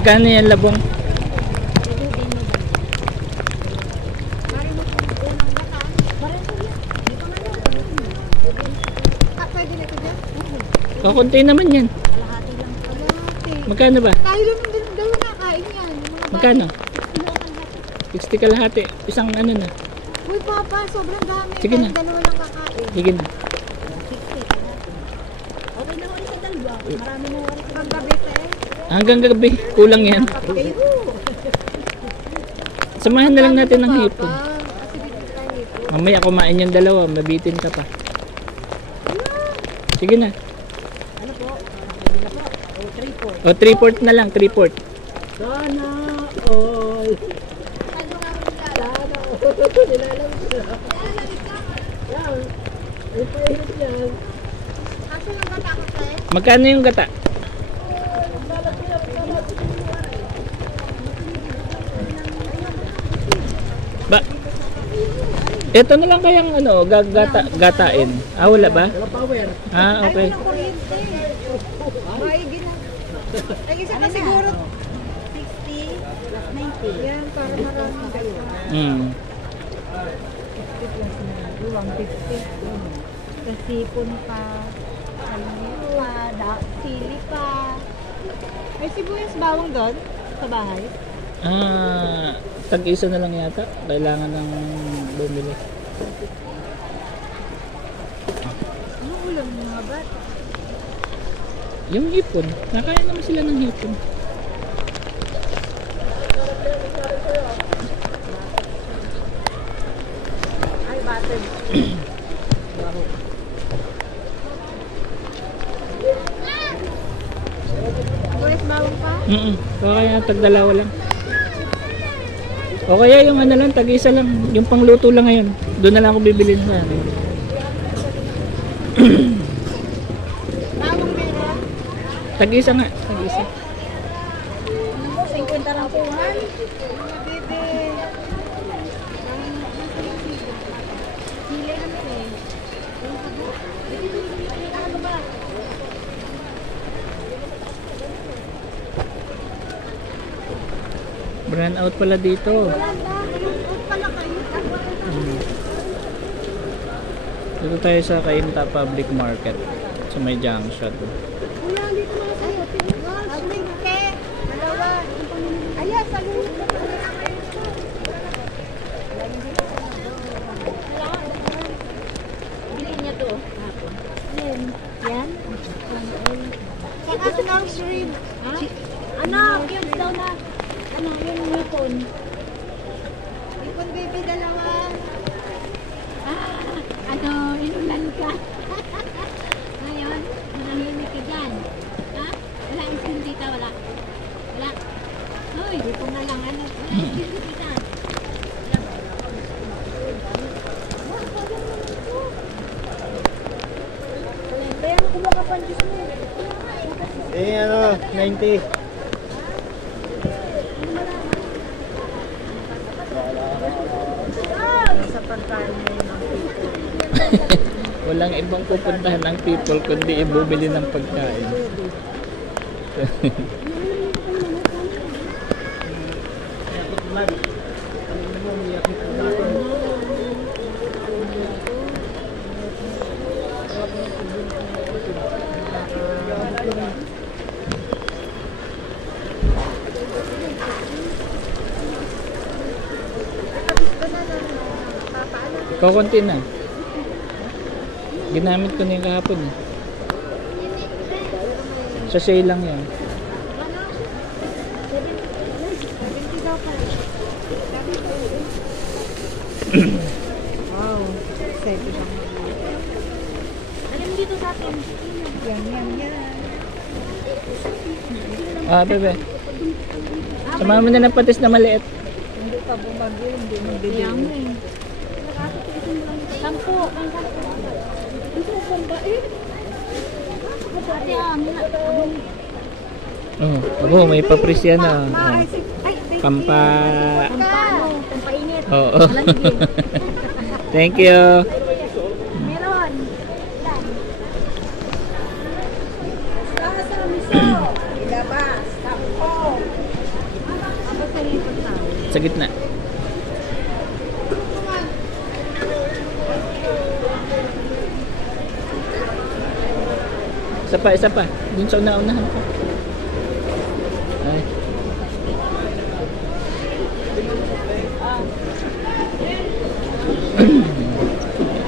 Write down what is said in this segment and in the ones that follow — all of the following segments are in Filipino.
Magkano yan, labong? Kukunti naman yan. Magkano ba? Tayo lang din daw nakain yan. Magkano? 60 kalahati. Isang ano na. Uy papa, sobrang dami. Sige na. Dalawa lang kakain. Sige na. 60 kalahati. Okay na ulit sa dalawa. Marami na ulit sa gabi tayo. Hanggang gabi. Kulang yan. Samahan na lang natin ng hipon. Mamaya kumain yung dalawa. Mabitin ka pa. Sige na. Ano po? O 3/4 na lang. 3/4. Sana all. Sana all. Nilalamig ka. Yan. May pahirap yan. Kasi yung gata ko tayo. Magkano yung gata? Ba? Ito na lang kayang ano, gatain. Ah, wala ba? Ah, okay. Ay, kuryente. Maigi na. Nag-isa pa siguro 60 plus 90. Yan, para maraming dalawa. 50 plus 90, 150. Kasi pun pa, sili pa. May sibuyas bawang doon sa bahay? Ah, tag-isa na lang yata. Kailangan ng bumili. Ano ulam ng mga bata? Yung hipon. Nakain naman sila ng hipon. Ay, butter. Sibuyas bawang pa? Kaya tag-dalawa lang. O kaya yung ano lang, tag-isa lang. Yung pangluto lang ngayon. Doon na lang ako bibili sa ano. Bawang meron? Tag-isa nga. Tag-isa. 50 lang po, han? Bebe. Sili naman eh. Ano ba? Brand out pala dito. Wala na. Huwag pala kayo. Dito tayo sa Cainta Public Market. Sa may junction. Wala dito na sa'yo. Alingke. Dalawa. Ayan, sa luto. Bilhin niya to. Yan. Yan? Saka small shrimp. Ha? Ano? Cubes daw na. Ano? Yung hipon. Hipon baby dalawa. Ano, inulan ka. Ngayon, manahimik ka dyan. Ha? Wala isin dito, wala. Wala. Hoy, dito na lang. Ano? Wala isin dito. Kaya ano kumuha ka pandis mo? Ano, 90. Sa pagkain mo yung Walang ibang pupuntahan ng people kundi ibumili ng pagkain. Kukunti na. Ginamit ko na yung kahapon eh. Sa sale lang yan. 70 daw pala. Wow. 70 lang. Alam dito sa atin. Yan. Ah, bebe. Samahan mo na ng patis na maliit. Hindi pa bumagyo, hindi magbibigay. Sampo. Ate, Oh, may papris yan ah. Pampa... Pampainit. Oo. Thank you. Meron. Ilabas. Sampo. Sa gitna. Isa pa. Dun sa una-unahan pa. Ay.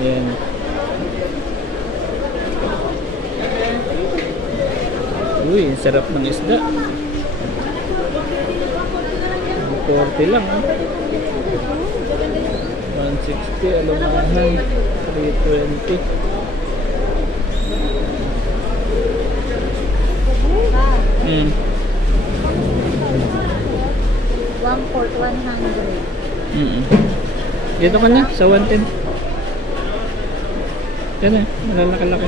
Ayan. Uy, ang sarap ng isda. 40 lang, ah. 160, alumahan. 320. Hmm. 1/4, 100. Dito ka na, sa 110. Yan na, malalaki-laki.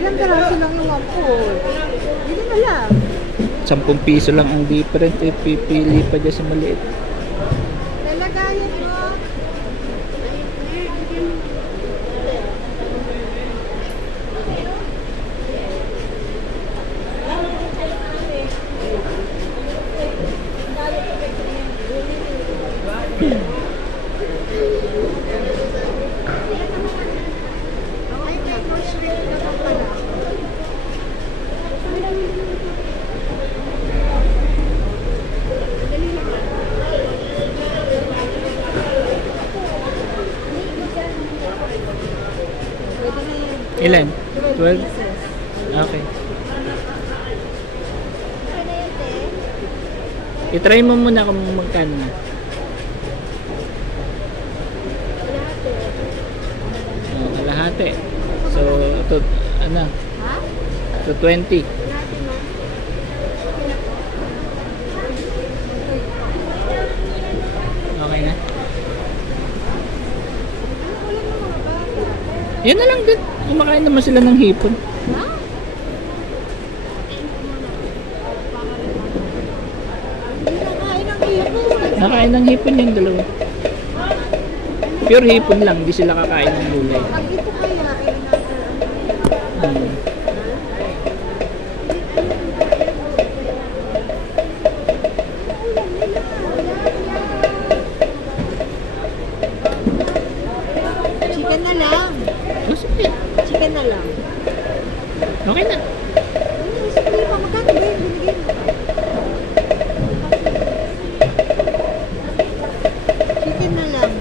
Ilang peraso lang yung 1/4? Hindi na lang. 10 piso lang ang different. Eh, pipili pa dyan sa maliit. Lalagayan mo. Ilan? 12? Okay. I-try mo muna kung magkano na. Oh, kalahati. So, to, ano? To 20. Okay na? Yan na lang din. Kumakain naman sila ng hipon. Nakain ng hipon yung dalawa. Pure hipon lang, hindi sila kakain ng gulay. Pag ito kaya, chicken na lang. Oh, sige. Chicken na lang. Okay na. Sige pa, magkano ba yung binigay mo? Chicken na lang.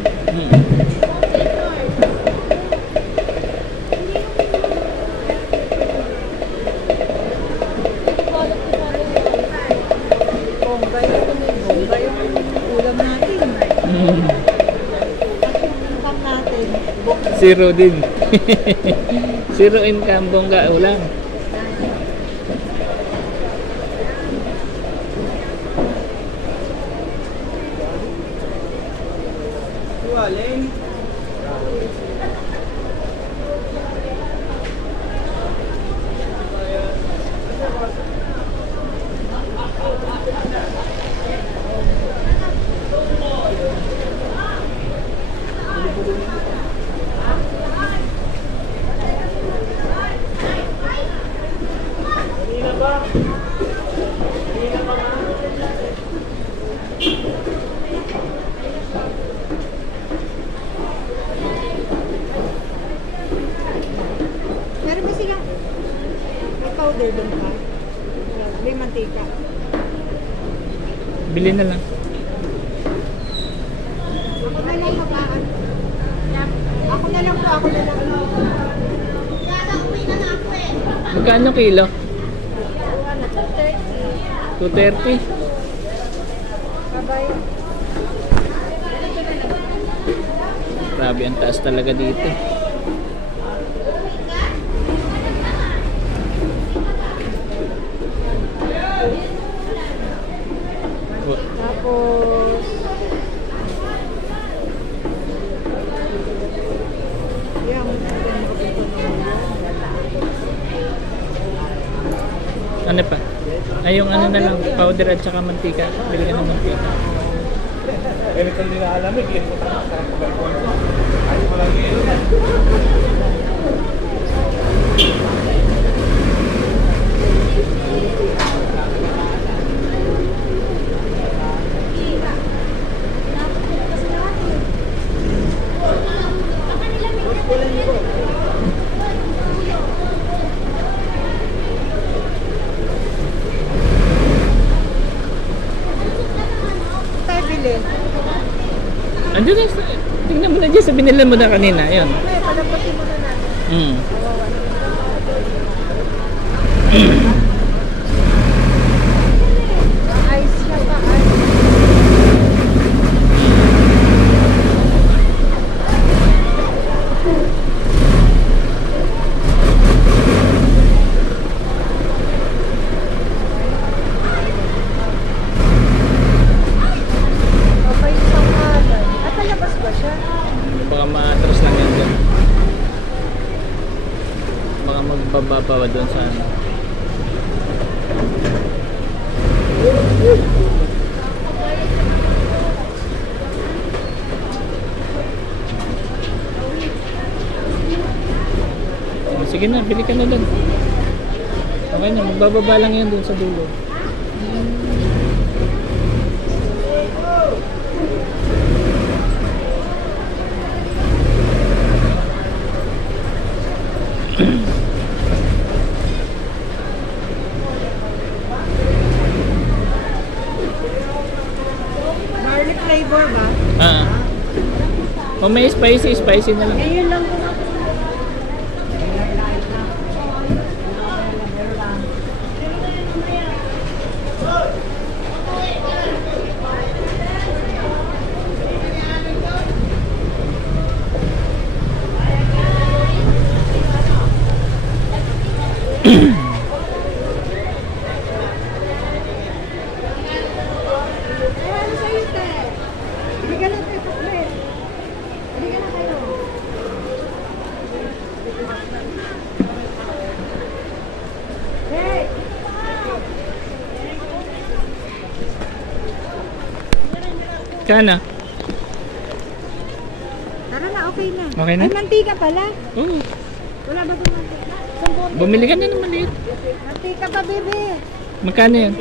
Bongga yung ulam natin. Income natin. Zero din. Zero income, bongga ulam. Alin? Meron ba silang may powder doon pa? May mantika. Bili na lang. Ako na lang magaan. Ako na lang po, ako na lang. Magkano kilo? 230. 230. Bye-bye. Grabe, ang taas talaga dito. Ano pa? Ay, yung ano na lang, powder at saka mantika. Bili ka ng mantika. Ganito hindi na alam, hindi ko tanong sa pagkakuan ko. Ay, walang yun. Tayo bili. Andun na, tingnan mo na dyan sa binila mo na kanina. Ayun. May palampasin mo na natin. Hmm. Ice siya pa. Ice. Babay sa kalan. At talabas ba siya? Baka ma-atras lang yan dyan. Baka magbabawa doon sa ano. Sige na, bili ka na doon. Okay na, magbababa lang yan doon sa dulo. Garlic flavor ba? Ah. Kung may spicy, spicy na lang. Ngayon lang ko na. Ano sa'yo, te? Bigyan natin ito, Fred. Bigyan na kayo. Hey! Kana? Tara na, okay na. Okay na? Ay, mantika pala. Oo. Wala ba itong mantika? Sumbon. Bumili ka na ng maliit. Mantika pa, bebe. Magkano yan?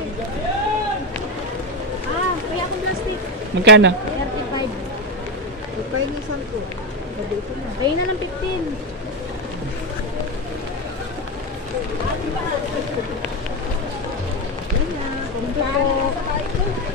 Ah, kaya akong plastic. Magkano? 35. Ipay ni 10. Gabi ito na. Kaya na ng 15. Yan na. Thank you po.